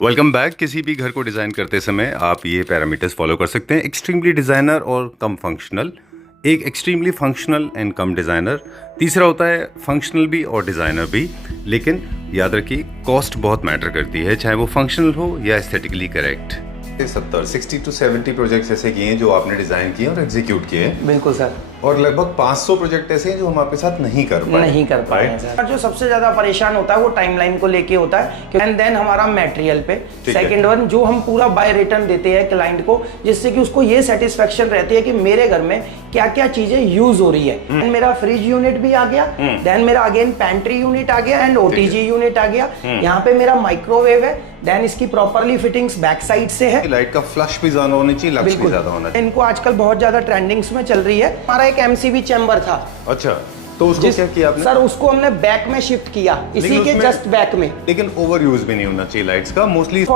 Welcome back. किसी भी घर को डिज़ाइन करते समय आप ये पैरामीटर्स फॉलो कर सकते हैं। एक्सट्रीमली डिज़ाइनर और कम फंक्शनल, एक extremely functional and come designer, तीसरा होता है फंक्शनल भी और डिज़ाइनर भी। लेकिन याद रखिए कॉस्ट बहुत मैटर करती है, चाहे वो फंक्शनल हो या एस्थेटिकली करेक्ट। 60 to 70 प्रोजेक्ट्स ऐसे किए हैं जो आपने डिज़ाइन किए और एग्जीक्यूट किए हैं। बिल्कुल सर। और लगभग 500 प्रोजेक्ट ऐसे हैं जो हम आपके साथ नहीं कर पाए हैं सर। जो सबसे ज्यादा परेशान होता है वो टाइमलाइन को लेके होता है एंड देन हमारा मटेरियल पे। सेकंड वन जो हम पूरा बाय रिटर्न देते हैं क्लाइंट को, जिससे कि उसको ये सेटिस्फेक्शन रहती है कि मेरे घर में क्या क्या चीजें यूज हो रही है। मेरा फ्रिज यूनिट भी आ गया, देन मेरा अगेन पैंट्री यूनिट आ गया एंड ओटीजी यूनिट आ गया। यहाँ पे मेरा माइक्रोवेव है, देन इसकी प्रॉपरली फिटिंग्स बैक साइड से है। लाइट का फ्लश भी ज्यादा होना चाहिए, लक्स भी ज्यादा होना चाहिए। इनको आजकल बहुत ज्यादा ट्रेंडिंग्स में चल रही है। हमारा एक एमसीबी चैम्बर था। अच्छा, तो उसको क्या किया आपने? सर उसको हमने बैक में शिफ्ट किया, इसी के जस्ट बैक में। लेकिन ओवर यूज भी नहीं होना चाहिए लाइट्स का। मोस्टली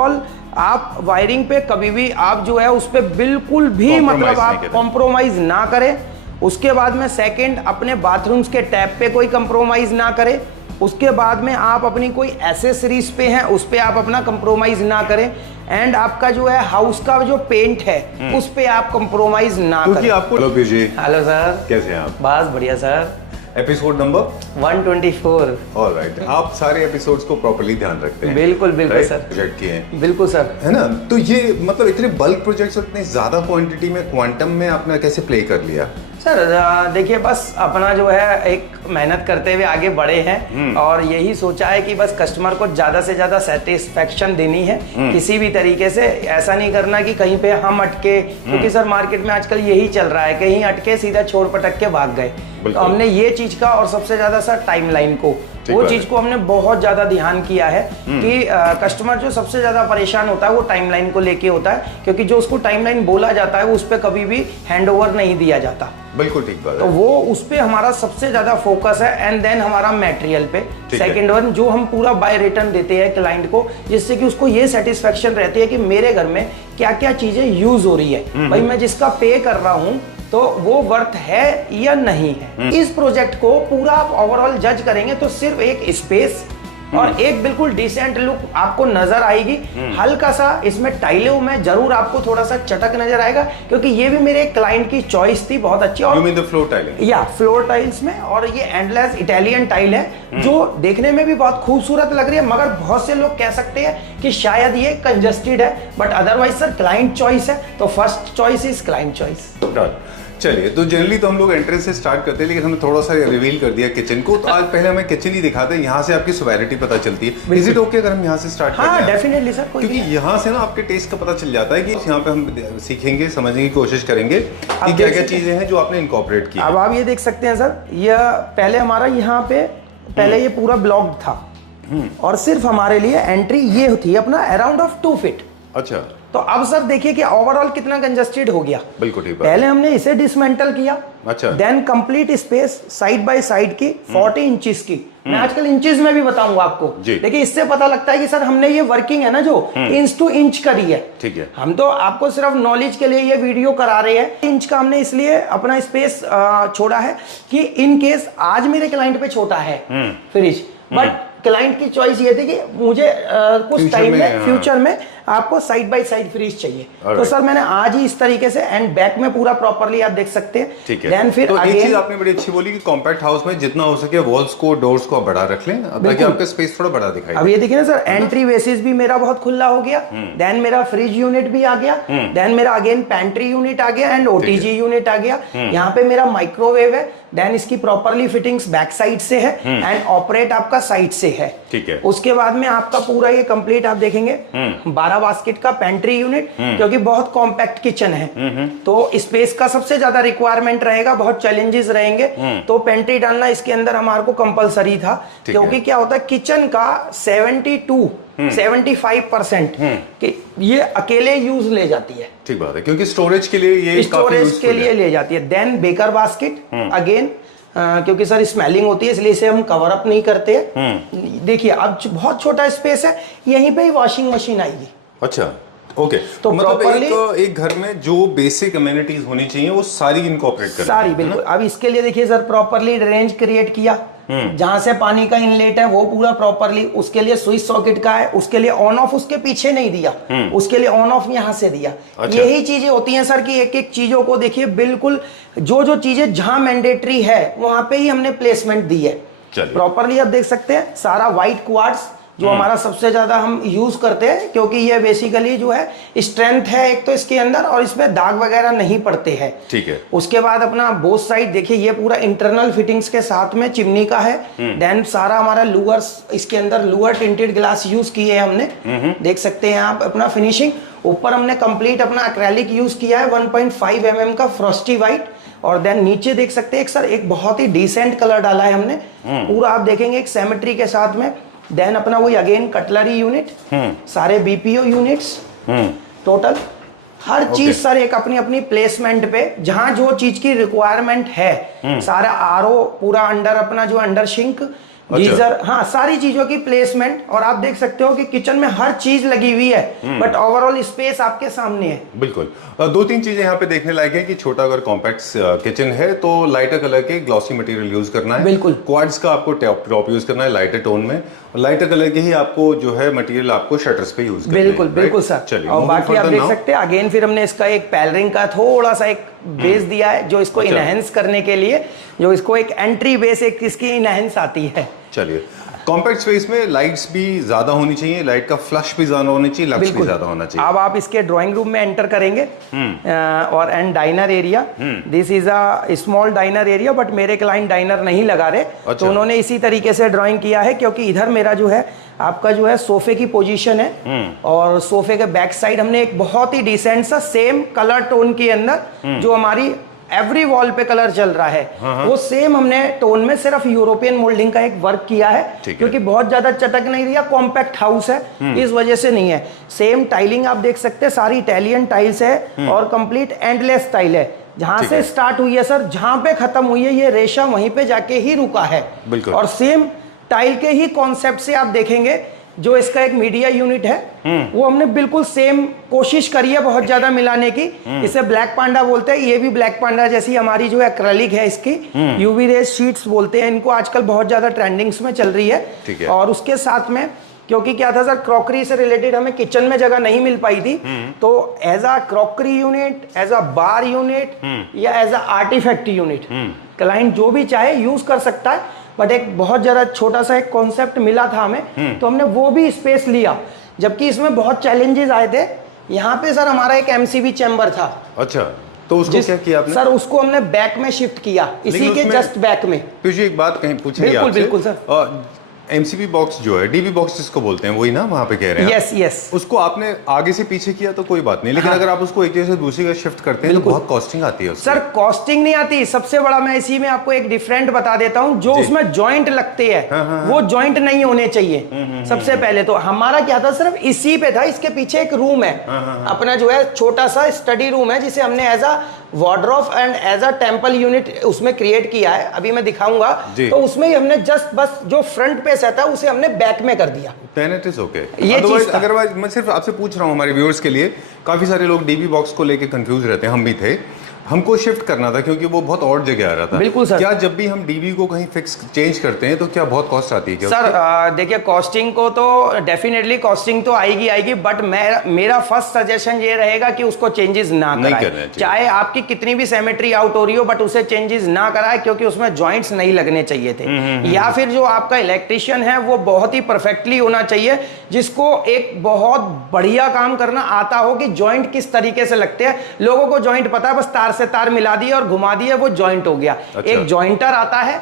आप वायरिंग पे कभी भी आप जो है उस पे बिल्कुल भी मतलब आप कॉम्प्रोमाइज ना करें। उसके बाद में सेकंड अपने बाथरूम्स के टैप पे कोई कॉम्प्रोमाइज ना करें। उसके बाद में आप अपनी कोई एसेसरीज पे हैं उस पे आप अपना कंप्रोमाइज ना करें। एंड आपका जो है हाउस का जो पेंट है उस पे आप कंप्रोमाइज ना करें। आपको हेलो पीजी। हेलो सर, कैसे हैं आप? बस बढ़िया सर। Episode number 124। ऑलराइट, आप सारे एपिसोड्स को प्रॉपर्ली ध्यान रखते हैं। बिल्कुल बिल्कुल सर। प्रोजेक्ट किए हैं बिल्कुल सर, है ना? तो ये मतलब इतने बल्क प्रोजेक्ट्स और इतनी ज्यादा क्वांटिटी में क्वांटम में आपने कैसे प्ले कर लिया? सर देखिए बस अपना जो है एक मेहनत करते हुए आगे बढ़े हैं और यही सोचा है कि बस कस्टमर को ज्यादा से ज्यादा सेटिस्फेक्शन देनी है। किसी भी तरीके से ऐसा नहीं करना कि कहीं पे हम अटके, क्योंकि सर मार्केट में आजकल यही चल रहा है, कहीं अटके सीधा छोड़ पटक के भाग गए। तो हमने ये चीज का और सबसे ज्यादा सर टाइमलाइन को, वो चीज को हमने बहुत ज्यादा ध्यान किया है कि कस्टमर जो सबसे ज्यादा परेशान होता है वो टाइमलाइन को लेके होता है, क्योंकि जो उसको टाइमलाइन बोला जाता है उस पर कभी भी हैंडओवर नहीं दिया जाता। बिल्कुल ठीक बात है। तो वो उस पे हमारा सबसे ज्यादा फोकस है एंड देन हमारा मटेरियल पे। सेकंड वन जो हम पूरा बाय रिटर्न देते हैं क्लाइंट को, जिससे कि उसको ये सेटिस्फेक्शन रहती है कि मेरे घर में क्या क्या चीजें यूज हो रही है। भाई मैं जिसका पे कर रहा हूँ तो वो वर्थ है या नहीं है। इस प्रोजेक्ट को पूरा आप ओवरऑल जज करेंगे तो सिर्फ एक स्पेस और एक बिल्कुल डिसेंट लुक आपको नजर आएगी। हल्का सा इसमें टाइलों में जरूर आपको थोड़ा सा चटक नजर आएगा, क्योंकि ये भी मेरे क्लाइंट की चॉइस थी बहुत अच्छी। और फ्लोर टाइलिंग, या फ्लोर टाइल्स में, और ये एंडलेस इटालियन टाइल है जो देखने में भी बहुत खूबसूरत लग रही है। मगर बहुत से लोग कह सकते हैं कि शायद ये कंजस्टेड है, but otherwise sir client choice है, तो first choice is client choice. चलिए, तो जनरली तो हम लोग एंट्रेंस से स्टार्ट करते हैं, लेकिन हमने थोड़ा सा रिवील कर दिया किचन को, तो आज पहले हमें किचन ही दिखाते हैं। यहाँ से आपकी सोवैरिटी पता चलती है। इज इट ओके अगर हम यहाँ से स्टार्ट करें? हाँ डेफिनेटली सर, क्योंकि यहाँ से ना आपके टेस्ट का पता चल जाता है कि यहाँ पे हम सीखेंगे, समझने की कोशिश करेंगे कि क्या क्या चीजें हैं जो आपने इनकॉर्पोरेट की। अब आप ये देख सकते हैं सर, यह पहले हमारा यहाँ पे पहले ये पूरा ब्लॉक था और सिर्फ हमारे लिए एंट्री ये थी अपना अराउंड ऑफ 2 फीट। अच्छा, तो अब सर देखिए कि ओवरऑल कितना कंजस्टेड हो गया। बिल्कुल ठीक। पहले हमने इसे डिसमेंटल किया, अच्छा, then complete space side by side की 40 इंचेस की। मैं आजकल इंचेस में भी बताऊंगा आपको। देखिए इससे पता लगता है कि सर हमने ये वर्किंग है ना जो इंच टू इंच करी है। ठीक है, हम तो आपको सिर्फ नॉलेज के लिए ये वीडियो करा रहे हैं। इंच का हमने इसलिए अपना स्पेस छोड़ा है कि इन केस आज मेरे क्लाइंट पे छोटा है फ्रिज, बट क्लाइंट की चॉइस ये थी कि मुझे कुछ टाइम में फ्यूचर में आपको साइड बाय साइड फ्रीज चाहिए। तो सर मैंने आज ही इस तरीके से एंड बैक में पूरा प्रॉपर्ली आप देख सकते हैं। ठीक है। देन फिर तो एक चीज आपने बड़ी अच्छी बोली कि कॉम्पैक्ट हाउस में जितना हो सके वॉल्स को, डोर्स को बड़ा रख लें ताकि आपका स्पेस थोड़ा बड़ा दिखाई। अब ये देखिए ना सर, एंट्री बेसिस भी मेरा बहुत खुला हो गया, देन मेरा फ्रिज यूनिट भी आ गया, देन मेरा अगेन पैंट्री यूनिट आ गया एंड ओटीजी यूनिट आ गया। यहाँ पे मेरा माइक्रोवेव है, देन इसकी प्रॉपर्ली फिटिंग्स बैक साइड से है एंड ऑपरेट आपका साइड से है। ठीक है। उसके बाद में आपका पूरा ये कंप्लीट आप देखेंगे 12 बास्केट का पैंट्री यूनिट, क्योंकि बहुत कॉम्पैक्ट किचन है तो स्पेस का सबसे ज्यादा रिक्वायरमेंट रहेगा, बहुत चैलेंजेस रहेंगे। तो पैंट्री डालना इसके अंदर हमारे को कंपलसरी था, क्योंकि क्या होता है किचन का 75% कि ये अकेले यूज ले जाती है। ठीक बात है, क्योंकि स्टोरेज के लिए ये स्टोरेज के लिए ले जाती है। देन बेकर बास्केट अगेन, क्योंकि सर स्मेलिंग होती है इसलिए इसे हम कवर अप नहीं करते। देखिए अब बहुत छोटा स्पेस है, यहीं पे ही वॉशिंग मशीन आएगी। अच्छा, ओके। तो मतलब एक घर में जो बेसिक अमेनिटीज होनी चाहिए वो सारी इनकॉर्पोरेट कर सारी, बिल्कुल। अब इसके लिए देखिए सर प्रॉपर्ली रेंज क्रिएट किया, जहां से पानी का इनलेट है वो पूरा प्रॉपरली, उसके लिए स्विच सॉकेट का है, उसके लिए ऑन ऑफ उसके पीछे नहीं दिया, उसके लिए ऑन ऑफ यहां से दिया। अच्छा। यही चीजें होती हैं सर कि एक एक चीजों को देखिए बिल्कुल जो जो चीजें जहां मैंडेटरी है वहां पे ही हमने प्लेसमेंट दी है। प्रॉपरली आप देख सकते हैं सारा व्हाइट क्वार्ट्ज जो हमारा सबसे ज्यादा हम यूज करते हैं, क्योंकि ये बेसिकली जो है स्ट्रेंथ है एक तो इसके अंदर, और इसमें दाग वगैरह नहीं पड़ते हैं। ठीक है। उसके बाद अपना बोथ साइड देखिए ये पूरा इंटरनल फिटिंग्स के साथ में चिमनी का है। देन सारा हमारा लूअर्स, इसके अंदर लूअर टिंटेड ग्लास यूज किए हैं हमने, देख सकते हैं आप अपना फिनिशिंग। ऊपर हमने कंप्लीट अपना एक्रेलिक यूज किया है 1.5 mm का फ्रॉस्टी व्हाइट, और देन नीचे देख सकते हैं सर एक बहुत ही डिसेंट कलर डाला है हमने पूरा, आप देखेंगे एक सिमेट्री के साथ में। देन अपना वही अगेन कटलरी यूनिट, सारे बीपीओ यूनिट्स, टोटल हर चीज सर एक अपनी अपनी प्लेसमेंट पे जहां जो चीज की रिक्वायरमेंट है, सारा आरओ पूरा अंडर अपना जो अंडर सिंक गीजर, हाँ सारी चीजों की प्लेसमेंट। और आप देख सकते हो कि किचन में हर चीज लगी हुई है, बट ओवरऑल स्पेस आपके सामने है। बिल्कुल। दो तीन चीजें यहाँ पे देखने लायक है कि छोटा अगर कॉम्पैक्ट किचन है तो लाइटर कलर के ग्लॉसी मटेरियल यूज करना है। बिल्कुल। क्वार्ट्ज का आपको टॉप यूज करना है लाइटर टोन में, और लाइटर कलर के ही आपको जो है मटेरियल आपको शटर्स पे यूज करना है। बिल्कुल बिल्कुल सर। चलिए, और बाकी आप देख सकते हैं अगेन फिर हमने इसका एक पैलरिंग का थोड़ा सा एक बेस दिया है जो इसको इनहेंस करने के लिए, जो इसको एक एंट्री बेस एक इसकी इनहेंस आती है। चलिए, कॉम्पैक्ट स्पेस में लाइट्स भी ज्यादा होनी चाहिए, लाइट का फ्लश भी ज्यादा होना चाहिए, लक्स भी ज्यादा होना चाहिए। अब आप इसके ड्राइंग रूम में एंटर करेंगे और and dinar area, this is a small dinar area, but मेरे क्लाइंट डाइनर नहीं लगा रहे। अच्छा। तो उन्होंने इसी तरीके से ड्राइंग किया है, क्योंकि इधर मेरा जो है आपका जो है सोफे की पोजीशन है, और सोफे के बैक साइड हमने एक बहुत ही डिसेंट सा सेम कलर टोन के अंदर जो हमारी एवरी वॉल पे कलर चल रहा है, वो सेम हमने टोन में सिर्फ यूरोपियन मोल्डिंग का एक वर्क किया है, क्योंकि बहुत ज्यादा चटक नहीं दिया, कॉम्पैक्ट हाउस है इस वजह से नहीं है। सेम टाइलिंग आप देख सकते हैं, सारी इटालियन टाइल्स है और कंप्लीट एंडलेस टाइल है। जहां से स्टार्ट हुई है सर, जहां पे खत्म हुई है ये रेशा वहीं पे जाके ही रुका है। और सेम टाइल के ही कॉन्सेप्ट से आप देखेंगे जो इसका एक मीडिया यूनिट है वो हमने बिल्कुल सेम कोशिश करी है बहुत ज्यादा मिलाने की। इसे ब्लैक पांडा बोलते हैं, ये भी ब्लैक पांडा जैसी हमारी जो एक्रेलिक है इसकी यूवी रेज शीट्स बोलते हैं इनको, आजकल बहुत ज्यादा ट्रेंडिंग्स में चल रही है। और उसके साथ में क्योंकि क्या था सर, क्रॉकरी से रिलेटेड हमें किचन में जगह नहीं मिल पाई थी, तो as a crockery unit, as a bar unit या as a artefact unit client जो भी चाहे यूज कर सकता है। बट एक बहुत ज्यादा छोटा सा एक कॉन्सेप्ट मिला था हमें, तो हमने वो भी स्पेस लिया, जबकि इसमें बहुत चैलेंजेस आए थे। यहाँ पे सर हमारा एक एमसीबी चैम्बर था। अच्छा, तो उसको क्या किया आपने? सर उसको हमने बैक में शिफ्ट किया, इसी के जस्ट बैक में। पीछे एक बात कहीं पूछेंगे बिल्कुल आपसे। बिल्कुल सर। एमसीबी बॉक्स जो है, डीबी बॉक्स जिसको बोलते हैं, वही ना वहां पे कह रहे हैं? Yes yes. उसको आपने आगे से पीछे किया तो कोई बात नहीं, लेकिन अगर आप उसको एक जगह से दूसरी जगह शिफ्ट करते हैं तो बहुत कॉस्टिंग आती है सर। कॉस्टिंग नहीं आती, सबसे बड़ा मैं इसी में आपको एक डिफरेंट बता देता हूं, जो उसमें जॉइंट लगते हैं वो जॉइंट नहीं होने चाहिए। सबसे पहले तो हमारा क्या था, सिर्फ इसी पे था। इसके पीछे एक रूम है अपना जो है छोटा सा स्टडी रूम है, जिसे हमने as a wardrobe and as a temple unit उसमें क्रिएट किया है, अभी मैं दिखाऊंगा। तो उसमें ही हमने जस्ट बस जो फ्रंट पे सेट है उसे हमने बैक में कर दिया। Then it is okay. ये चीज अदरवाइज मैं सिर्फ आपसे पूछ रहा हूँ हमारे व्यूअर्स के लिए, काफी सारे लोग डीबी बॉक्स को लेके कंफ्यूज रहते हैं, हम भी थे। हमको शिफ्ट करना था क्योंकि वो बहुत और जगह आ रहा था। बिल्कुल सर। क्या जब भी हम डीबी को कहीं फिक्स चेंज करते हैं तो क्या बहुत कॉस्ट आती है क्या सर? देखिए कॉस्टिंग को तो डेफिनेटली कॉस्टिंग तो आएगी, बट मेरा फर्स्ट सजेशन ये रहेगा कि उसको चेंजेस ना कराएं। चाहे आपकी कितनी भी सिमेट्री आउट हो रही हो, बट उसे चेंजेस ना कराए, क्योंकि उसमें जॉइंट्स नहीं लगने चाहिए थे। या फिर जो आपका इलेक्ट्रिशियन है वो बहुत ही परफेक्टली होना चाहिए, जिसको एक बहुत बढ़िया काम करना आता हो कि जॉइंट किस तरीके से लगते हैं। लोगों को जॉइंट पता है, बस तार से तार मिला दिए और घुमा दिए, वो जॉइंट हो गया। अच्छा। एक जॉइंटर आता है,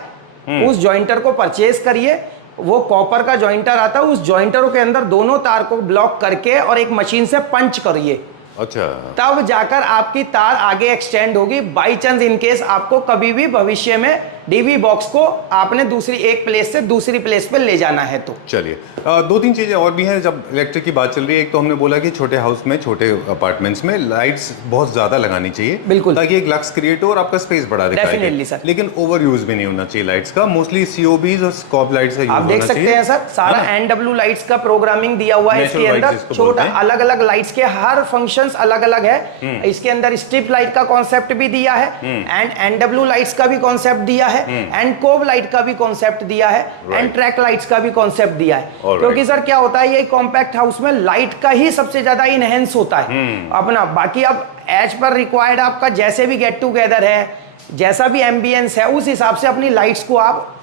उस जॉइंटर को परचेज करिए, वो कॉपर का जॉइंटर आता है, उस जॉइंटरों के अंदर दोनों तार को ब्लॉक करके और एक मशीन से पंच करिए। अच्छा, तब जाकर आपकी तार आगे एक्सटेंड होगी। बाई चांस इन केस आपको कभी भी भविष्य में डीबी बॉक्स को आपने दूसरी एक प्लेस से दूसरी प्लेस पे ले जाना है तो। चलिए, दो तीन चीजें और भी हैं जब इलेक्ट्रिक की बात चल रही है। एक तो हमने बोला कि छोटे हाउस में, छोटे अपार्टमेंट्स में लाइट्स बहुत ज्यादा लगानी चाहिए, बिल्कुल, ताकि एक लक्स क्रिएट हो और आपका स्पेस बड़ा दिखाई दे। Definitely sir. लेकिन ओवर यूज भी नहीं होना चाहिए लाइट्स का। मोस्टली सीओबीज और स्कॉप लाइट्स का यूज आप देख सकते हैं सर, सारा एनडब्ल्यू लाइट्स का प्रोग्रामिंग दिया हुआ है इसके अंदर। छोटा अलग अलग लाइट्स के हर फंक्शंस अलग अलग है। इसके अंदर स्ट्रिप लाइट का कॉन्सेप्ट भी दिया है एंड एनडब्ल्यू लाइट्स का भी कॉन्सेप्ट दिया है। है, एंड कोब लाइट का भी कॉन्सेप्ट दिया है, एंड ट्रैक लाइट्स का भी कॉन्सेप्ट दिया है। क्योंकि सर क्या होता है, ये कॉम्पैक्ट हाउस में लाइट का ही सबसे ज्यादा इनहेंस होता है अपना। बाकी अब एज पर रिक्वायर्ड आपका जैसे भी गेट टूगेदर है, जैसा भी एम्बियंस है, उस हिसाब से अपनी लाइट्स को आप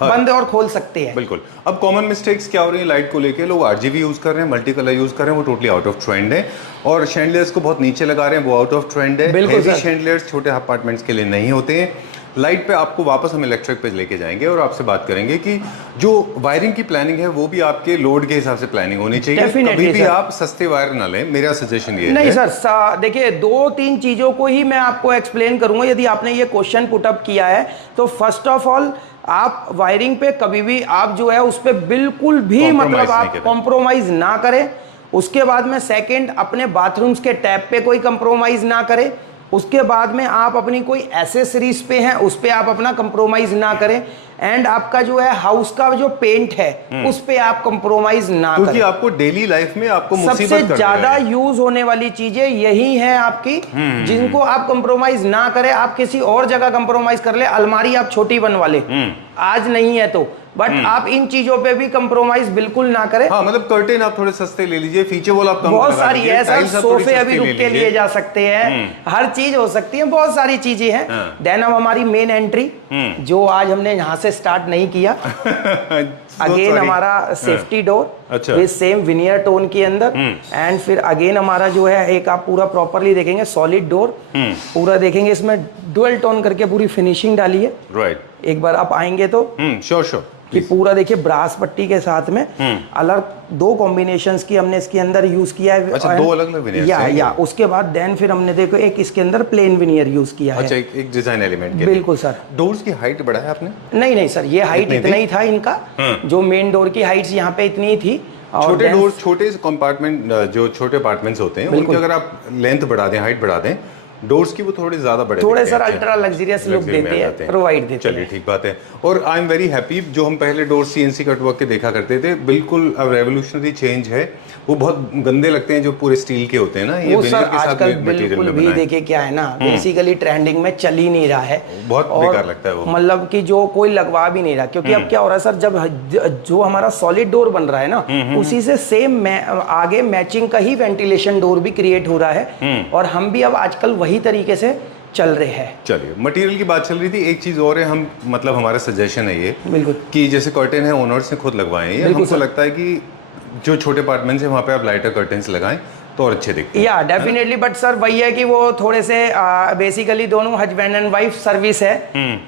बंद और खोल सकते हैं। बिल्कुल। अब कॉमन मिस्टेक्स क्या हो रही है लाइट को लेके, लोग आरजीबी यूज कर रहे हैं, मल्टी कलर यूज कर रहे हैं, वो टोटली आउट ऑफ ट्रेंड है। और शैंडलियर्स को बहुत नीचे लगा रहे हैं, वो आउट ऑफ ट्रेंड है। हेवी शैंडलियर्स छोटे अपार्टमेंट्स के लिए नहीं होते हैं। लाइट पे आपको वापस हम इलेक्ट्रिक पे लेके जाएंगे और आपसे बात करेंगे कि जो वायरिंग की प्लानिंग है वो भी आपके लोड के हिसाब से प्लानिंग होनी चाहिए। कभी भी आप सस्ते वायर ना लें, मेरा सजेशन ये नहीं सर, देखिए 2-3 चीजों को ही मैं आपको एक्सप्लेन करूंगा। यदि आपने ये क्वेश्चन पुटअप किया है तो फर्स्ट ऑफ ऑल आप वायरिंग पे कभी भी आप जो है उस पे बिल्कुल भी मतलब आप कॉम्प्रोमाइज ना करें। उसके बाद में सेकंड, अपने बाथरूम्स के टैप पे कोई कंप्रोमाइज ना करें। उसके बाद में आप अपनी कोई एसेसरीज पे हैं उस पे आप अपना कंप्रोमाइज ना करें। एंड आपका जो है हाउस का जो पेंट है उस पे आप कंप्रोमाइज ना करें, क्योंकि आपको डेली लाइफ में आपको सबसे ज्यादा यूज होने वाली चीजें यही हैं आपकी, जिनको आप कंप्रोमाइज ना करें। आप किसी और जगह कंप्रोमाइज कर ले, अलमारी आप छोटी बनवा ले, आज नहीं है तो, बट आप इन चीजों पे भी कंप्रोमाइज बिल्कुल ना करें। हाँ, मतलब कर्टेन आप थोड़े सस्ते ले लीजिए, फीचर वॉल आप कम बहुत सारी है सर, सोफे अभी रुक के लिए जा सकते हैं, हर चीज हो सकती है, बहुत सारी चीजें हैं। देन अब हमारी मेन एंट्री जो आज हमने यहाँ से स्टार्ट नहीं किया अगेन हमारा safety door with same veneer tone के अंदर। एंड फिर अगेन हमारा जो है एक आप पूरा प्रॉपरली देखेंगे सॉलिड डोर, पूरा देखेंगे इसमें डुअल टोन करके पूरी फिनिशिंग डाली है। राइट, एक बार आप आएंगे तो श्योर कि पूरा देखिए ब्रास पट्टी के साथ में अलग 2 कॉम्बिनेशंस की हमने इसके अंदर यूज किया है। अच्छा, 2 अलग-अलग विनियर्स या उसके बाद देन फिर हमने देखो एक इसके अंदर प्लेन विनियर यूज किया है। अच्छा, एक डिजाइन एलिमेंट के बिल्कुल सर। डोर्स की हाइट बढ़ाया आपने? नहीं सर, ये हाइट इतना ही था इनका, जो मेन डोर की हाइट यहाँ पे इतनी ही थी। छोटे डोर, छोटे कंपार्टमेंट, जो छोटे अपार्टमेंट्स होते हैं उनकी अगर आप लेंथ बढ़ा दें, हाइट बढ़ा दें, डोर्स की वो थोड़े ज्यादा बड़े, थोड़े सर अल्ट्रा लग्जरियस लुक देते हैं, प्रोवाइड देते हैं। चलिए ठीक बात है। और आई एम वेरी हैप्पी, जो हम पहले डोर सीएनसी कटवर्क के देखा करते थे, बिल्कुल अब रेवोल्यूशनरी चेंज है। वो बहुत गंदे लगते हैं जो पूरे स्टील के होते हैं ना, ये सर आजकल बिल्कुल भी देखिए क्या है ना, बेसिकली ट्रेंडिंग में चल ही नहीं रहा है, बहुत बेकार लगता है वो, मतलब कि जो कोई लगवा भी नहीं रहा। क्योंकि अब क्या हो रहा है सर, जब जो हमारा सॉलिड डोर बन रहा है ना, उसी से सेम आगे मैचिंग का ही वेंटिलेशन डोर भी क्रिएट हो रहा है, और हम भी अब आजकल वही तरीके से चल रहे हैं। चलिए, मटेरियल की बात चल रही थी, एक चीज और है, हम मतलब हमारा सजेशन है ये बिल्कुल कि जैसे कर्टेन है ओनर्स ने खुद लगवाए हैं, हमको लगता है कि जो छोटे अपार्टमेंट्स हैं वहाँ पे आप लाइटर कर्टेन्स लगाएं तो और अच्छे दिखते हैं। या डेफिनेटली, बट सर वही है कि वो थोड़े से बेसिकली दोनों हस्बैंड एंड वाइफ सर्विस है,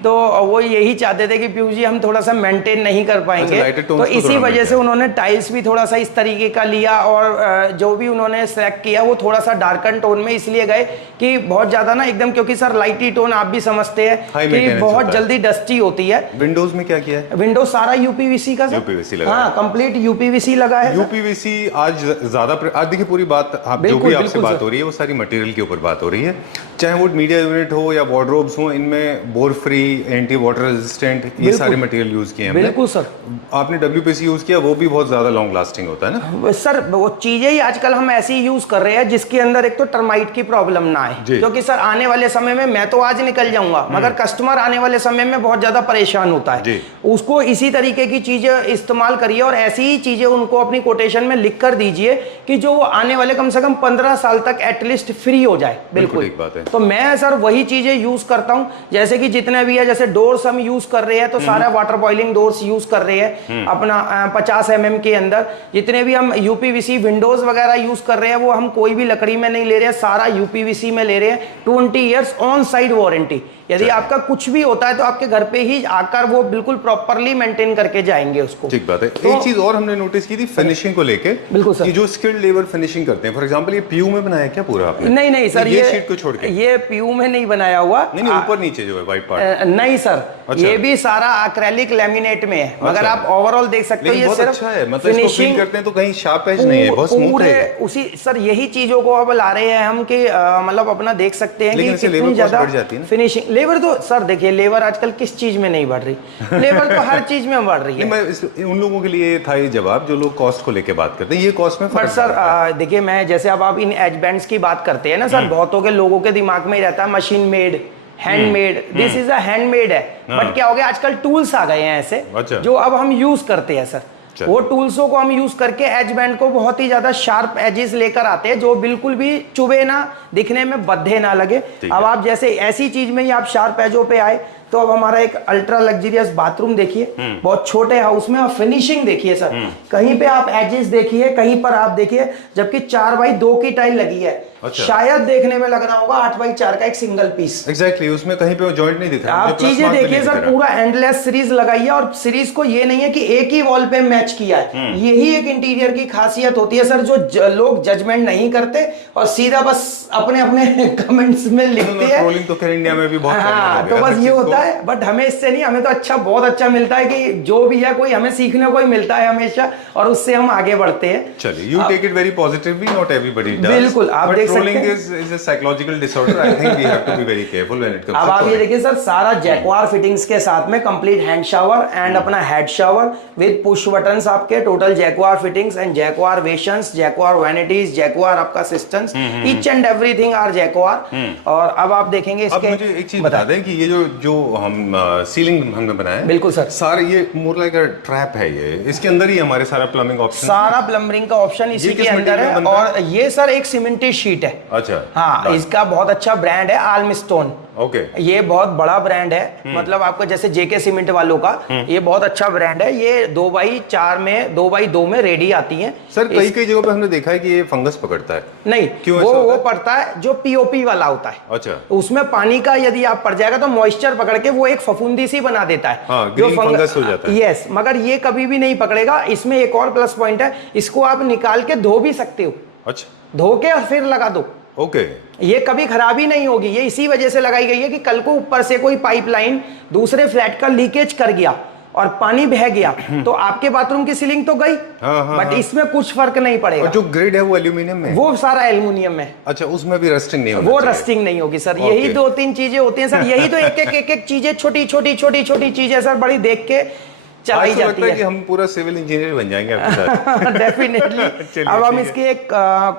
तो वो यही चाहते थे कि पीयूष जी हम थोड़ा सा मेंटेन नहीं कर पाएंगे, तो इसी वजह से उन्होंने टाइल्स भी थोड़ा सा इस तरीके का लिया, और जो भी उन्होंने सेलेक्ट किया वो थोड़ा सा डार्कन टोन में इसलिए गए कि बहुत ज्यादा ना एकदम, क्योंकि सर लाइटी टोन आप भी समझते हैं कि बहुत जल्दी डस्टी होती है। विंडोज में क्या किया है? विंडोज सारा यूपीवीसी का, यूपीवीसी लगा, हाँ कंप्लीट यूपीवीसी लगा है। यूपीवीसी आज ज्यादा, आज देखिए पूरी बात जो भी आपसे बात हो रही है वो सारी मटेरियल के ऊपर बात हो रही है, चाहे वो मीडिया यूनिट हो या वार्डरोब्स हो, इनमें bore free, anti water resistant, ये सारे मटेरियल यूज किए हैं। बिल्कुल सर, आपने डब्ल्यूपीसी यूज किया, वो भी बहुत ज्यादा लॉन्ग लास्टिंग होता है ना सर। वो चीजें ही आजकल हम ऐसी यूज कर रहे हैं जिसके अंदर एक तो टर्माइट की प्रॉब्लम ना आए, क्योंकि सर आने वाले समय में मैं तो आज निकल जाऊंगा, मगर कस्टमर आने वाले समय में बहुत ज्यादा परेशान होता है, उसको इसी तरीके की चीजें इस्तेमाल करिए, और ऐसी ही चीजें उनको अपनी कोटेशन में लिख कर दीजिए कि जो आने वाले कम से कम 15 साल तक एटलीस्ट फ्री हो जाए। बिल्कुल एक बात है। तो मैं सर वही चीजें यूज करता हूं, जैसे कि जितने भी है, जैसे डोर्स हम यूज कर रहे हैं तो सारा वाटर बॉइलिंग डोर्स यूज कर रहे हैं अपना 50 mm के अंदर। जितने भी हम यूपीवीसी विंडोज वगैरह यूज कर रहे हैं वो हम कोई भी लकड़ी में नहीं ले रहे हैं, सारा यूपीवीसी में ले रहे हैं। 20 years ऑन साइड वारंटी, यदि आपका कुछ भी होता है तो आपके घर पे ही आकर वो बिल्कुल प्रॉपरली मेंटेन करके जाएंगे उसको। ठीक बात है। तो एक चीज और हमने नोटिस की थी फिनिशिंग को लेके, बिल्कुल सर, कि जो स्किल्ड लेबर फिनिशिंग करते हैं, फॉर एग्जांपल ये पीयू में बनाया क्या पूरा आपने? नहीं सर, ये शीट को छोड़ के ये पीयू में नहीं बनाया हुआ, नहीं ऊपर नीचे जो है व्हाइट पार्ट, नहीं सर, ये भी सारा एक्रेलिक लैमिनेट में है, मगर आप ओवरऑल देख सकते हो ये सिर्फ अच्छा है, मतलब इसको फील करते हैं तो कहीं शार्प एज नहीं है, बहुत स्मूथ है उसी। सर यही चीजों को अब ला रहे हैं हम कि मतलब अपना देख सकते हैं कि कितनी ज्यादा फिनिशिंग। लेबर तो सर देखिए, लेबर आजकल किस चीज में नहीं बढ़ रही, लेबर तो हर चीज में बढ़ रही है। मैं उन लोगों के लिए था ये जवाब जो लोग कॉस्ट को लेके बात करते हैं, ये कॉस्ट में बट सर देखिए, मैं जैसे अब आप इन एज बैंड्स की बात करते हैं ना सर, बहुतों के लोगों के दिमाग में ही रहता है machine made handmade, this is a handmade है। बट क्या हो गया, आजकल टूल्स आ गए हैं ऐसे जो अब हम यूज करते हैं सर। वो टूल्सों को हम यूज करके एज बैंड को बहुत ही ज्यादा शार्प एजेस लेकर आते हैं जो बिल्कुल भी चुभे ना, दिखने में बद्धे ना लगे। अब आप जैसे ऐसी चीज में ही आप शार्प एजों पे आए तो अब हमारा एक अल्ट्रा लग्जरियस बाथरूम देखिए, बहुत छोटे हाउस में, और फिनिशिंग देखिए सर। कहीं पे आप एजेस देखिए, कहीं पर आप देखिए, जबकि 4x2 की टाइल लगी है। अच्छा। शायद देखने में लग रहा होगा 8x4 का एक सिंगल पीस। एग्जैक्टली, उसमें कहीं पे जॉइंट नहीं दिख रहा। आप चीजें देखिए सर, पूरा एंडलेस सीरीज लगाई है, और सीरीज को ये नहीं है कि एक ही वॉल पे मैच किया है। यही एक इंटीरियर की खासियत होती है सर, जो लोग जजमेंट नहीं करते और सीधा बस अपने अपने कमेंट्स में लिखते हैं। ट्रोलिंग तो खैर इंडिया में भी बहुत हाँ, तो बस ये होता है। बट हमें इससे नहीं, हमें तो अच्छा, बहुत अच्छा मिलता है कि जो भी है कोई हमें सीखने को ही मिलता है हमेशा, और उससे हम आगे बढ़ते हैं। चलिए, you take it very positively, not everybody does. बिल्कुल, आप देख सकते हैं। Is a psychological disorder, I think we have to be very careful when it comes to. अब आप ये देखिए सर, सारा जैक्वार फिटिंग्स के साथ में कंप्लीट हैंड शावर एंड अपना head shower with push buttons, आपके total Jaquar fittings and Jaquar वेशंस, जैक्वार वैनिटीज, जैक्वार आपका systems, each and everything are Jaquar. और अब आप देखेंगे इसके, अब मुझे एक चीज बता दें कि ये जो हम सीलिंग हमने बनाया है, बिल्कुल सर, सारा ये मोर लाइक अ ट्रैप है। ये इसके अंदर ही हमारे सारा प्लम्बिंग ऑप्शन, सारा प्लम्बिंग का ऑप्शन इसी के अंदर है। और ये सर एक सीमेंटेड शीट है। अच्छा, हाँ, इसका बहुत अच्छा ब्रांड है आल्मस्टोन। ओके, ये बहुत बड़ा ब्रांड है, मतलब आपको जैसे जेके सीमेंट वालों का, ये बहुत अच्छा ब्रांड है। ये 2x4 में, 2x2 में रेडी आती है सर। कई जगहों पे हमने देखा है कि ये फंगस पकड़ता है। नहीं, क्यों? वो पड़ता है जो पीओपी वाला होता है। अच्छा, उसमें पानी का यदि आप पड़ जाएगा तो मॉइस्चर पकड़ के वो एक फफूंदी सी बना देता है। हाँ, जो फंगस हो जाता है। यस, मगर ये कभी भी नहीं पकड़ेगा। इसमें एक और प्लस पॉइंट है, इसको आप निकाल के धो भी सकते हो। अच्छा, धो के और फिर लगा दो। ओके, ये कभी खराब ही नहीं होगी। ये इसी वजह से लगाई गई है कि कल को ऊपर से कोई पाइपलाइन दूसरे फ्लैट का लीकेज कर गया और पानी बह गया तो आपके बाथरूम की सीलिंग तो गई। बट इसमें कुछ फर्क नहीं पड़ेगा। और जो ग्रिड है वो एल्यूमिनियम में, वो सारा एल्यूमिनियम में। अच्छा, उसमें भी रस्टिंग नहीं होगी? वो रस्टिंग नहीं होगी सर। यही 2-3 चीजें होती हैं सर। यही तो एक चीजें, छोटी छोटी चीजें सर, बड़ी देख के चलाई जाती है कि हम पूरा सिविल इंजीनियर बन जाएंगे आपके साथ। डेफिनेटली। अब हम इसके एक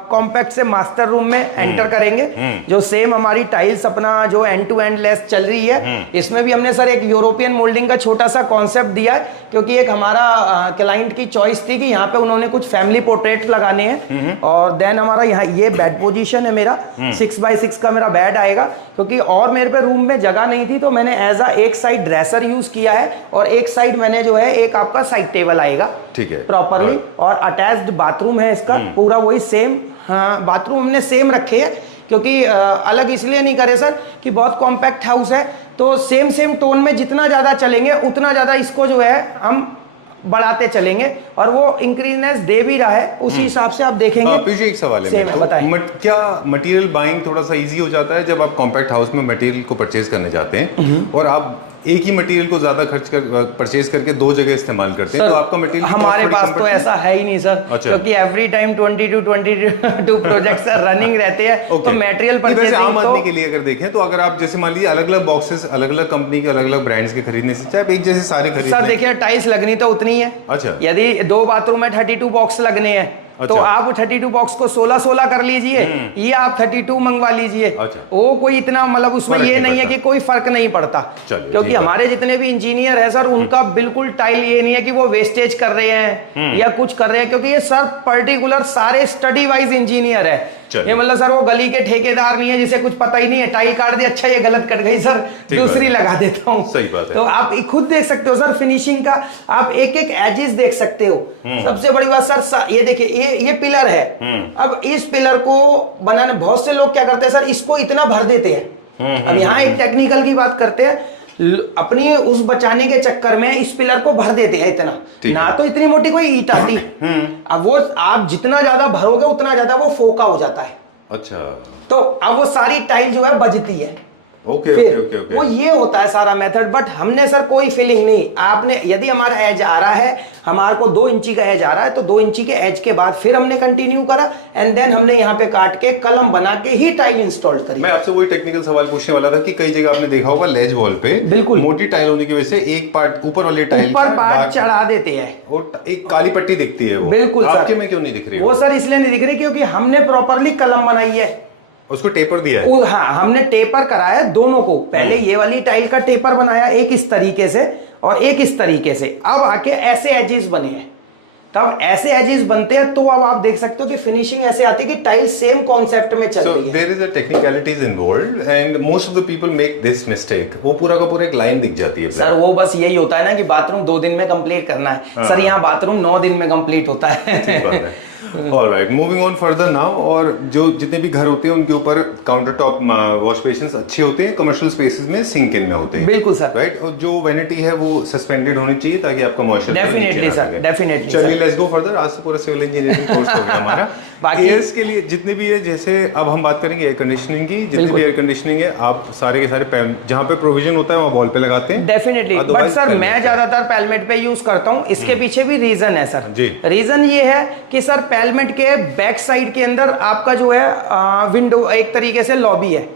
कॉम्पैक्ट से मास्टर रूम में एंटर करेंगे, जो सेम हमारी टाइल्स अपना जो एंड टू एंड लेस चल रही है। इसमें भी हमने सर एक यूरोपियन मोल्डिंग का छोटा सा कॉन्सेप्ट दिया है, क्योंकि एक हमारा क्लाइंट की चॉइस थी कि यहाँ पे उन्होंने कुछ फैमिली पोर्ट्रेट लगाने हैं। और देन हमारा यहाँ ये बेड पोजीशन है मेरा, 6x6 का मेरा बेड आएगा, क्योंकि और मेरे पे रूम में जगह नहीं थी तो मैंने एज एक साइड ड्रेसर यूज किया है और एक साइड मैंने जो है एक आपका साइड टेबल आएगा, ठीक है, प्रॉपरली। और अटैच्ड बाथरूम है इसका, पूरा वही सेम। हाँ, बाथरूम हमने सेम रखे हैं, क्योंकि अलग इसलिए नहीं करे सर कि बहुत कॉम्पैक्ट हाउस है, तो सेम टोन में जितना ज्यादा चलेंगे उतना ज्यादा इसको जो है हम बढ़ाते चलेंगे, और वो इंक्रीजनेस दे भी रहा है उसी हिसाब से आप देखेंगे। पीछे एक सवाल है तो क्या मटेरियल बाइंग थोड़ा सा इजी हो जाता है जब आप कॉम्पैक्ट हाउस में मटेरियल को परचेज करने जाते हैं और आप एक ही मटेरियल को ज्यादा खर्च कर परचेज करके दो जगह इस्तेमाल करते हैं, तो आपका मटेरियल हमारे पास तो ऐसा है ही नहीं सर। अच्छा। क्योंकि एवरी टाइम 22 प्रोजेक्ट्स रनिंग रहते हैं। तो मटेरियल परचेजिंग आम आदमी के लिए अगर देखें तो अगर आप जैसे मान लीजिए अलग अलग बॉक्सेस अलग अलग कंपनी के अलग अलग ब्रांड्स के खरीदने से चाहे एक जैसे सारे खरीदने, सर देखिए टाइल्स लगनी तो उतनी है। अच्छा, यदि 2 बाथरूम में 32 बॉक्स लगने हैं तो आप 32 बॉक्स को 16 कर लीजिए, ये आप 32 मंगवा लीजिए। अच्छा। वो कोई इतना मतलब उसमें ये नहीं है कि कोई फर्क नहीं पड़ता, क्योंकि हमारे जितने भी इंजीनियर है सर उनका बिल्कुल टाइल ये नहीं है कि वो वेस्टेज कर रहे हैं या कुछ कर रहे हैं, क्योंकि ये सर पर्टिकुलर सारे स्टडी वाइज इंजीनियर है। ये मतलब सर वो गली के ठेकेदार नहीं है जिसे कुछ पता ही नहीं है, टाइल काट दी, अच्छा ये गलत कट गई सर, दूसरी लगा देता हूँ। सही बात है। तो आप खुद देख सकते हो सर फिनिशिंग का, आप एक एजेस देख सकते हो। सबसे बड़ी बात सर ये देखिए, ये पिलर है। अब इस पिलर को बनाने बहुत से लोग क्या करते हैं सर, इसको इतना भर देते हैं। अब यहाँ एक टेक्निकल की बात करते हैं, अपनी उस बचाने के चक्कर में इस पिलर को भर देते हैं इतना, ना तो इतनी मोटी कोई ईंट आती। अब वो आप जितना ज्यादा भरोगे उतना ज्यादा वो फोका हो जाता है। अच्छा, तो अब वो सारी टाइल जो है बजती है। ओके। वो ये होता है सारा मेथड। बट हमने सर कोई फीलिंग नहीं, आपने यदि हमारा एज आ रहा है, हमारे को 2 इंची का एज आ रहा है तो 2 इंची के एज के बाद फिर हमने कंटिन्यू करा एंड देन हमने यहाँ पे काट के कलम बना के ही टाइल इंस्टॉल करी। मैं आपसे वही टेक्निकल सवाल पूछने वाला था कि कई जगह आपने देखा होगा लेज वॉल पे बिल्कुल मोटी टाइल होने की वजह से एक पार्ट ऊपर वाली टाइल ऊपर पार्ट चढ़ा देते हैं और एक काली पट्टी दिखती है। वो बिल्कुल आपके में क्यों नहीं दिख रही? वो सर इसलिए नहीं दिख रही क्योंकि हमने प्रॉपरली कलम बनाई है। उसको टेपर दिया है? हाँ, हमने टेपर कराया है दोनों को। पहले ये वाली टाइल का टेपर बनाया एक इस तरीके से और एक इस तरीके से, अब आके ऐसे एजेस बने हैं। तब ऐसे एजेस बनते हैं तो अब आप देख सकते हो कि फिनिशिंग ऐसे आती है कि टाइल सेम कॉन्सेप्ट में चल रही है। There is a technicalities involved and most of the people make this mistake. वो पूरा का पूरा एक लाइन दिख जाती है सर। वो बस यही होता है ना कि बाथरूम 2 दिन में कंप्लीट करना है। सर यहाँ बाथरूम 9 दिन में कंप्लीट होता है। Alright, moving on further now. और जो जितने भी घर होते हैं उनके ऊपर काउंटर टॉप वॉश बेसिन्स अच्छे होते हैं, कमर्शियल स्पेसेस में सिंक इन में होते हैं। बिल्कुल सर। राइट, और जो वैनिटी है वो सस्पेंडेड होनी चाहिए ताकि आपका मॉइस्चर डेफिनेटली सर, डेफिनेटली। चलिए लेट्स गो फर्दर। आज तो पूरा सिविल इंजीनियरिंग कोर्स हो गया हमारा। बाकी एयर्स के लिए जितने भी है, जैसे अब हम बात करेंगे एयर कंडीशनिंग की, जितने भी एयर कंडीशनिंग है आप सारे के सारे जहाँ पे प्रोविजन होता है वहाँ वॉल पे लगाते हैं। डेफिनेटली, बट सर मैं ज्यादातर पैलमेट पे यूज करता हूँ। इसके पीछे भी रीजन है सर जी। रीजन ये है कि सर पैलमेट के बैक साइड के अंदर आपका जो है विंडो एक तरीके से लॉबी है,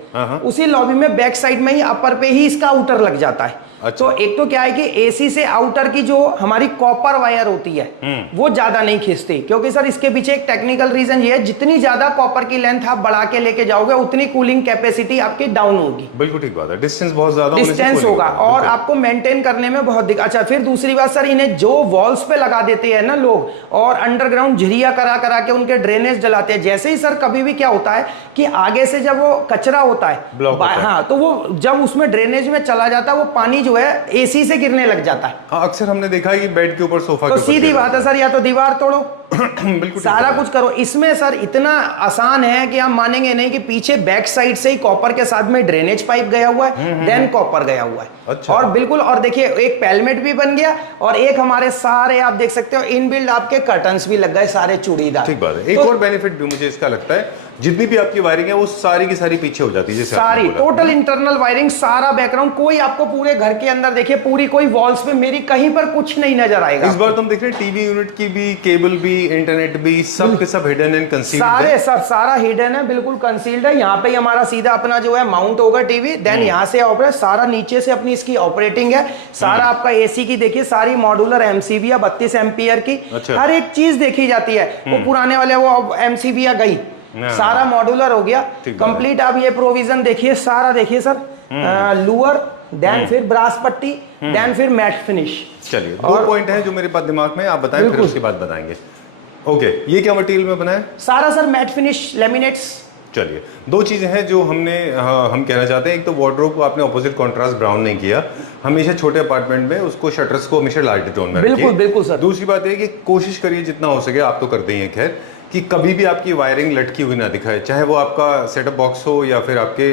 उसी लॉबी में बैक साइड में ही अपर पे ही इसका आउटर लग जाता है। अच्छा। तो एक तो क्या है कि एसी से आउटर की जो हमारी कॉपर वायर होती है वो ज्यादा नहीं खींचती, क्योंकि सर इसके पीछे एक टेक्निकल रीजन ये है, जितनी ज्यादा कॉपर की लेंथ आप बढ़ा के लेके जाओगे उतनी कूलिंग कैपेसिटी आपकी डाउन होगी। बिल्कुल ठीक बात है, डिस्टेंस बहुत ज्यादा डिस्टेंस होगा और आपको मेंटेन करने में बहुत दिक्कत। अच्छा, फिर दूसरी बात सर, इन्हें जो वॉल्स पे लगा देते हैं ना लोग और अंडरग्राउंड झिरिया करा करा के उनके ड्रेनेज डलाते हैं। जैसे ही सर कभी भी क्या होता है कि आगे से जब वो कचरा होता है हाँ, तो वो जब उसमें ड्रेनेज में चला जाता है वो पानी जो है एसी से गिरने लग जाता है। हाँ, अक्सर हमने देखा है कि बेड के ऊपर सोफा तो सीधी बात है सर, या तो दीवार तोड़ो बिल्कुल सारा कुछ करो। इसमें सर इतना आसान है कि आप मानेंगे नहीं कि पीछे बैक साइड से ही कॉपर के साथ में ड्रेनेज पाइप गया हुआ है, देन कॉपर गया हुआ है। अच्छा। और बिल्कुल, और देखिए एक पैलमेट भी बन गया और एक हमारे सारे आप देख सकते हो इनबिल्ड आपके कर्टन्स भी लग गए सारे चूड़ीदार। ठीक बात है। एक और बेनिफिट भी मुझे इसका लगता है, जितनी भी आपकी वायरिंग है वो सारी की सारी पीछे हो जाती है, जैसे सारी टोटल इंटरनल वायरिंग, सारा बैकग्राउंड, कोई आपको पूरे घर के अंदर देखिए पूरी कोई वॉल्स पे मेरी कहीं पर कुछ नहीं नजर आएगा। इस बार तुम देख रहे हैं टीवी यूनिट की भी, केबल भी, इंटरनेट भी, सब के सब हिडन एंड कंसील्ड सारे सर, सारा हिडन है, बिल्कुल कंसील्ड है। यहाँ पे ही हमारा सीधा अपना जो है माउंट होगा टीवी, देन यहाँ से ऑपरेट, सारा नीचे से अपनी इसकी ऑपरेटिंग है। सारा आपका एसी की देखिए सारी मॉड्यूलर एमसीबी 32 एम्पियर की। अच्छा। हर एक चीज देखी जाती है। वो पुराने वाले वो एमसीबी गई, सारा मॉड्यूलर हो गया कंप्लीट। आप ये प्रोविजन देखिए, सारा देखिए सर, लूअर, देन फिर ब्रास पट्टी, देन फिर मैट फिनिश। चलिए, दो पॉइंट है जो मेरे पास दिमाग में, आप बताएं फिर उसके बाद बताएंगे। ओके, ये क्या मटेरियल में बना है? सारा सर मैट फिनिश लैमिनेट्स। चलिए, दो चीजें हैं जो हम कहना चाहते हैं। एक तो वार्डरोब को आपने ऑपोजिट कॉन्ट्रास्ट ब्राउन नहीं किया, हमेशा छोटे अपार्टमेंट में उसको शटर्स को हमेशा लाइट टोन में रखिए। बिल्कुल बिल्कुल सर। दूसरी बात है कि कोशिश करिए जितना हो सके, आप तो करते ही हैं खैर, कि कभी भी आपकी वायरिंग लटकी हुई ना दिखाए, चाहे वो आपका सेटअप बॉक्स हो या फिर आपके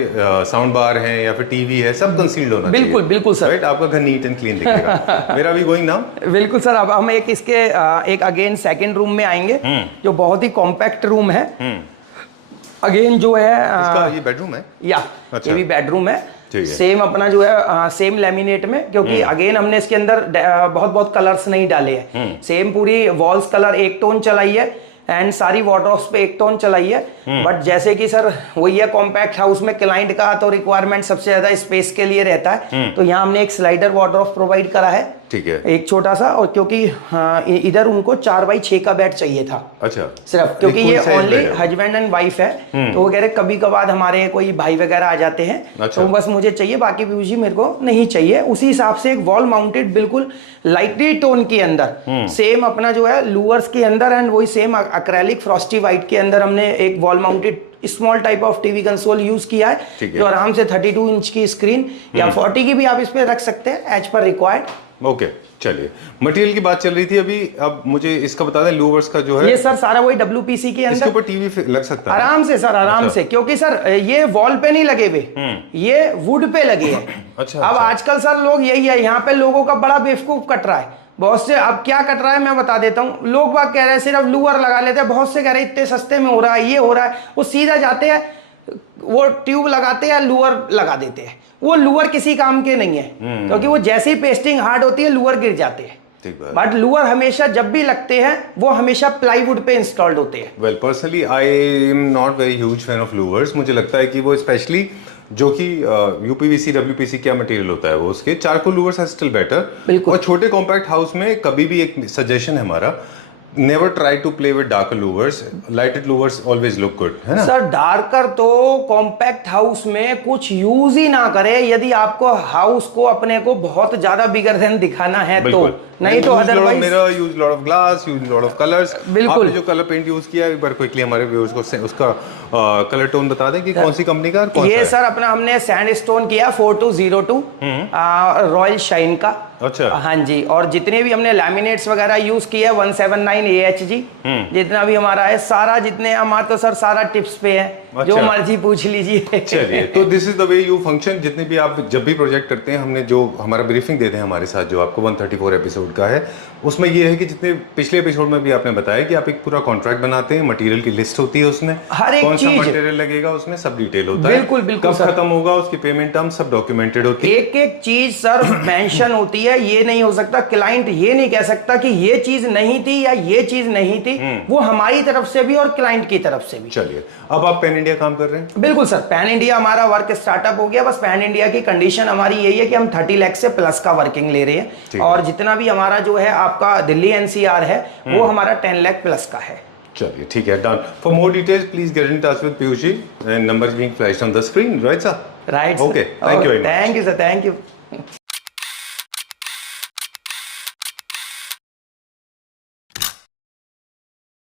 साउंड बार हैं या फिर टीवी है, सब कंसील्ड होना चाहिए। बिल्कुल बिल्कुल सर, राइट, आपका घर नीट एंड क्लीन दिखेगा। मेरा भी गोइंग नाउ। बिल्कुल सर। अब हम एक अगेन सेकंड रूम में आएंगे जो बहुत ही कॉम्पैक्ट रूम है। अगेन जो है इसका ये बेडरूम है या? अच्छा। ये भी बेडरूम है, सेम अपना जो है सेम लैमिनेट में, क्योंकि अगेन हमने इसके अंदर बहुत बहुत कलर्स नहीं डाले हैं। सेम पूरी वॉल्स कलर एक टोन चलाई है एंड सारी वार्डरोब्स पे एक टोन चलाई है। बट जैसे कि सर वही है कॉम्पैक्ट हाउस में क्लाइंट का तो रिक्वायरमेंट सबसे ज्यादा स्पेस के लिए रहता है, तो यहाँ हमने एक स्लाइडर वार्डरोब प्रोवाइड करा है। ठीक है, एक छोटा सा, और क्योंकि इधर उनको 4x6 का बेड चाहिए था। अच्छा, सिर्फ क्योंकि ये ओनली हस्बैंड एंड वाइफ है, तो वो कह रहे कभी कभार हमारे कोई भाई वगैरह आ जाते हैं। अच्छा। तो बस मुझे चाहिए, बाकी भी मेरे को नहीं चाहिए। उसी हिसाब से एक वॉल माउंटेड बिल्कुल लाइटली टोन के अंदर सेम अपना जो है लूअर्स के अंदर एंड वही सेम एक्रेलिक फ्रॉस्टी व्हाइट के अंदर हमने एक wall mounted small type of TV console use किया है, जो आराम से 32 इंच की स्क्रीन या 40 की भी आप इस पे रख सकते हैं एज पर रिक्वायर्ड। ओके, चलिए, मटेरियल की बात चल रही थी अभी, अब मुझे इसका बता दें लूवर्स का जो है ये सर सारा वही WPC के अंदर, इसके ऊपर टीवी लग सकता है आराम से सर, आराम से, क्योंकि सर ये वॉल पे नहीं लगे हुए, ये वुड पे लगे हैं। अच्छा। अब आजकल सर लोग यही है, यहाँ पे लोगों का बड़ा बेवकूफ कट रहा है बहुत से। अब क्या कट रहा है मैं बता देता हूँ। लोग बाग कह रहे हैं सिर्फ लूअर लगा लेते हैं, बहुत से कह रहे हैं इतने सस्ते में हो रहा है, ये हो रहा है। वो सीधा जाते हैं, वो ट्यूब लगाते हैं, लूअर लगा देते हैं। वो लूअर किसी काम के नहीं है, क्योंकि वो जैसे ही पेस्टिंग हार्ड होती है लूअर गिर जाते हैं। बट लूअर हमेशा जब भी लगते हैं वो हमेशा प्लाईवुड पे इंस्टॉल्ड होते हैं। Well, personally I am not very huge fan of louvres. मुझे लगता है कि वो स्पेशली जो कि यूपीवीसी WPC क्या मटेरियल होता है वो, उसके charcoal louvers are still better. और छोटे कॉम्पैक्ट हाउस में कभी भी एक सजेशन है हमारा, never try to play with darker louvers, lighted louvers always look good, है ना? सर डार्कर तो कॉम्पैक्ट हाउस में कुछ यूज ही ना करे, यदि आपको हाउस को अपने को बहुत ज्यादा बिगर देन दिखाना है तो, नहीं तो अदरवाइज मेरा use lot of glass, use lot of colours. बिल्कुल। आपने जो कलर पेंट यूज किया है एक बार क्विकली हमारे व्यूअर्स को उसका कलर टोन बता दें कि कौन सी कंपनी का और कौन सा ये है? सर अपना हमने सैंडस्टोन किया 4202 रॉयल शाइन का। अच्छा। हाँ जी, और जितने भी हमने लैमिनेट्स वगैरह यूज किए 179 AHG, जितना भी हमारा है सारा, जितने हमारा तो सर सारा टिप्स पे है। अच्छा। जो मर्जी पूछ लीजिए। चलिए, तो this is the way you function. जितने भी आप जब भी प्रोजेक्ट करते हैं, हमने जो हमारा ब्रीफिंग देते हैं हमारे साथ, जो आपको 134 एपिसोड का है, उसमें ये है कि जितने पिछले एपिसोड में भी आपने बताया कि आप एक पूरा कॉन्ट्रैक्ट बनाते हैं, मटेरियल की लिस्ट होती है उसमें, हर एक कौन सा चीज। मटेरियल लगेगा उसमें सब डिटेल होता है, बिल्कुल, बिल्कुल कब सर। खत्म होगा उसकी पेमेंट टर्म सब डॉक्यूमेंटेड होती है। एक एक चीज सर मेंशन होती है। ये नहीं हो सकता, क्लाइंट ये नहीं कह सकता कि ये चीज नहीं थी या ये चीज नहीं थी, वो हमारी तरफ से भी और क्लाइंट की तरफ से भी। चलिए, अब आप पैन इंडिया काम कर रहे हैं? बिल्कुल सर, पैन इंडिया हमारा वर्क स्टार्टअप हो गया। बस पैन इंडिया की कंडीशन हमारी यही है कि हम 30 लाख से प्लस का वर्किंग ले रहे हैं, और जितना भी हमारा जो है आपका दिल्ली NCR है वो हमारा 10 लाख प्लस का है। चलिए, ठीक है, done. For more details please get in touch with Piyush ji, and numbers being flashed on the screen, right sir? Right, okay, thank you very much. Thank you sir, thank you.